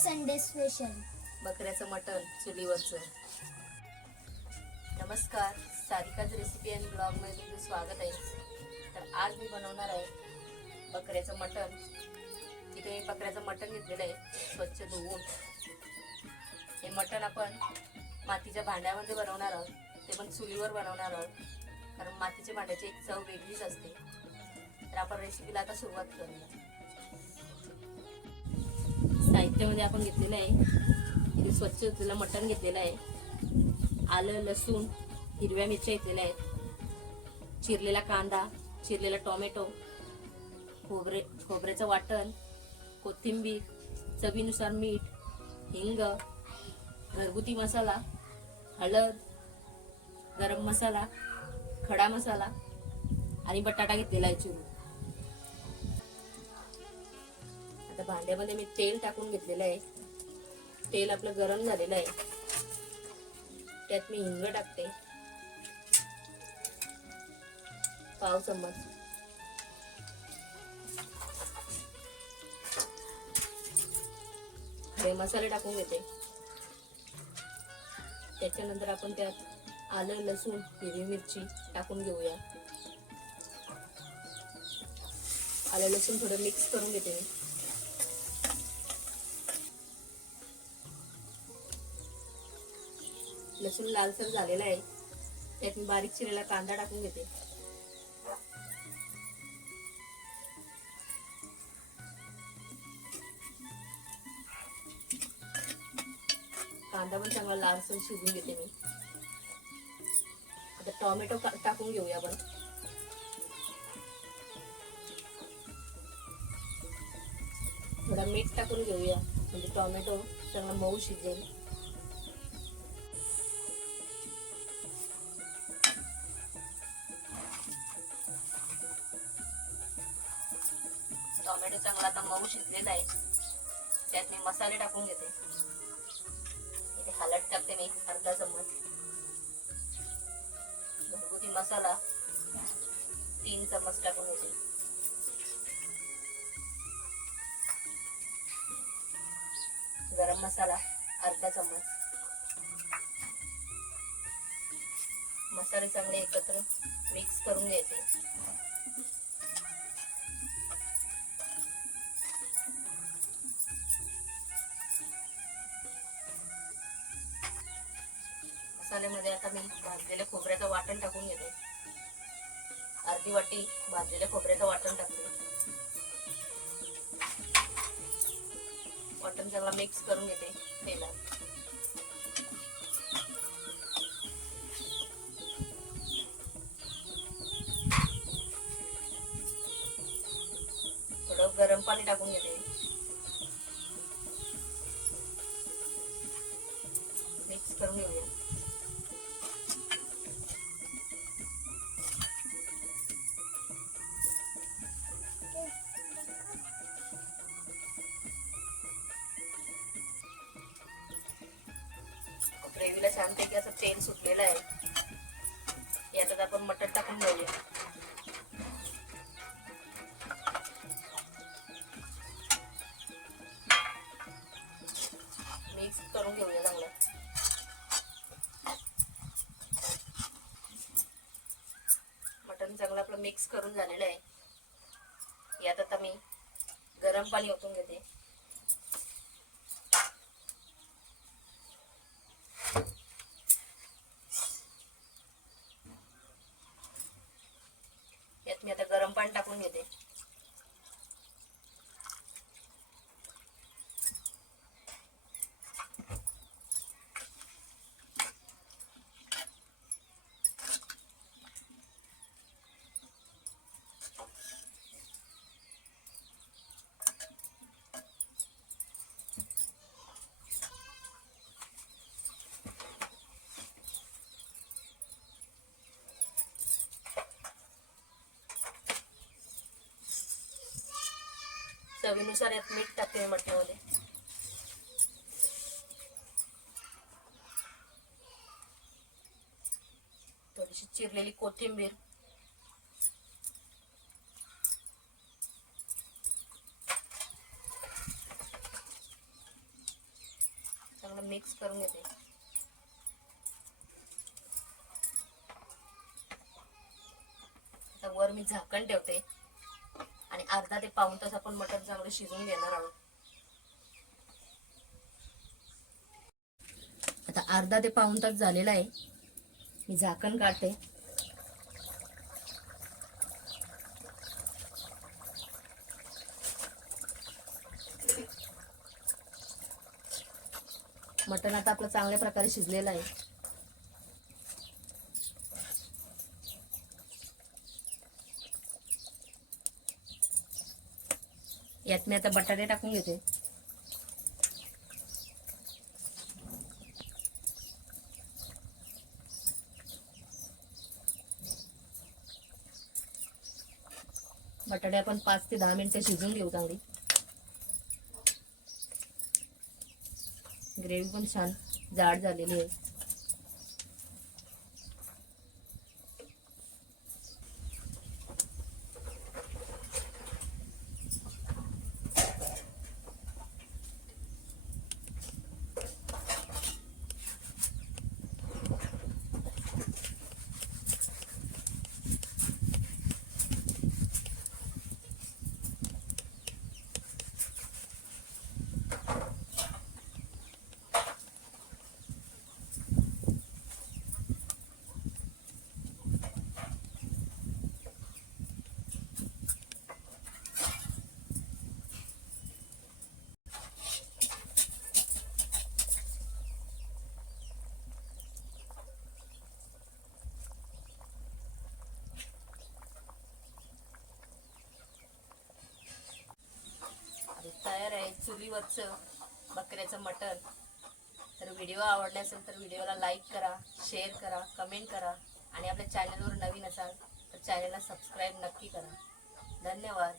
Sunday special बकऱ्याचं मटण चुलीवरचं. नमस्कार सारिकाच recipe and ब्लॉगमध्ये तुमचं स्वागत आहे. तर आज मी बनवणार आहे बकऱ्याचं मटण. तिथे मी बकऱ्याचं मटण घेतलेलं आहे स्वच्छ धुवून. हे मटण आपण मातीच्या भांड्यामध्ये बनवणार आहोत. ते पण चुलीवर बनवणार आहोत. कारण मातीच्या भांड्याची एक चव वेगळीच असते. तर आपण रेसिपीला आता सुरुवात करूया. साहित्यामध्ये आपण घेतलेलं आहे. इथे स्वच्छ धुतलेलं मटण घेतलेलं आहे. आलं लसूण हिरव्या मिरच्या घेतलेल्या आहेत. चिरलेला कांदा चिरलेला टोमॅटो खोबरे खोबऱ्याचं वाटण कोथिंबीर चवीनुसार मीठ हिंग घरगुती मसाला हळद गरम मसाला खडा मसाला आणि बटाटा घेतलेला आहे चिरून. आता भांड्यामध्ये मी तेल टाकून घेतलेलं आहे. तेल आपलं गरम झालेलं आहे. त्यात मी हिंग टाकते. पाव चम्मच. हे मसाले टाकून घेते. त्याच्यानंतर आपण त्यात आलं लसूण हिरवी मिरची टाकून घेऊया. आलं लसूण थोडं मिक्स करून घेते मी. लसूण लालसर झालेला आहे. त्यात मी बारीक चिरलेला कांदा टाकून घेते. कांदा पण चांगला लालसर शिजून घेते मी. आता टोमॅटो टाकून घेऊया आपण. थोडा मीठ टाकून घेऊया. म्हणजे टोमॅटो चांगला मऊ शिजेल. टोमॅटो चांगला आता मऊ शिजलेला आहे. त्यात मी मसाले टाकून घेते. इथे हलट टाकते मी अर्धा चम्मच घरगुती मसाला तीन चम्मच टाकून घेते. गरम मसाला अर्धा चम्मच मसाले चांगले एकत्र मिक्स करून घ्यायचे. अर्धी वाटी भाजलेल्या खोबऱ्याचं वाटण टाकते. वाटण त्याला मिक्स करून घेते तेलात. ग्रेव्हीला छानपैकी असं तेल सुटलेलं आहे. याच्यात आपण मटण टाकून घेऊया. मिक्स करून घेऊया चांगलं. मटण चांगलं आपलं मिक्स करून झालेलं आहे. यात आता मी गरम पाणी ओतून घेते यात मी आता गरम पाणी टाकून घेते चवीनुसार यात मीठ टाकते मी थोडीशी चिरलेली कोथिंबीर. चांगलं मिक्स करून घेते. आता वर मी झाकण ठेवते. आणि अर्धा ते पाऊन तास आपण मटण चांगलं शिजवून घेणार आहोत. आता अर्धा ते पाऊन तास झालेला आहे. मी झाकण काढते. मटण आता आपलं चांगल्या प्रकारे शिजलेलं आहे. यात मी आता बटाटे टाकून घेते बटाटे आपण पाच ते दहा मिनिटं शिजून घेऊ चांगली ग्रेव्ही पण छान जाड झालेली आहे तयार आहे चुलीवरचं बकऱ्याचं मटण. तर व्हिडिओ आवडला असेल तर व्हिडिओला लाईक करा शेअर करा कमेंट करा आणि आपल्या चॅनलवर नवीन असाल तर चॅनलला सबस्क्राईब नक्की करा. धन्यवाद.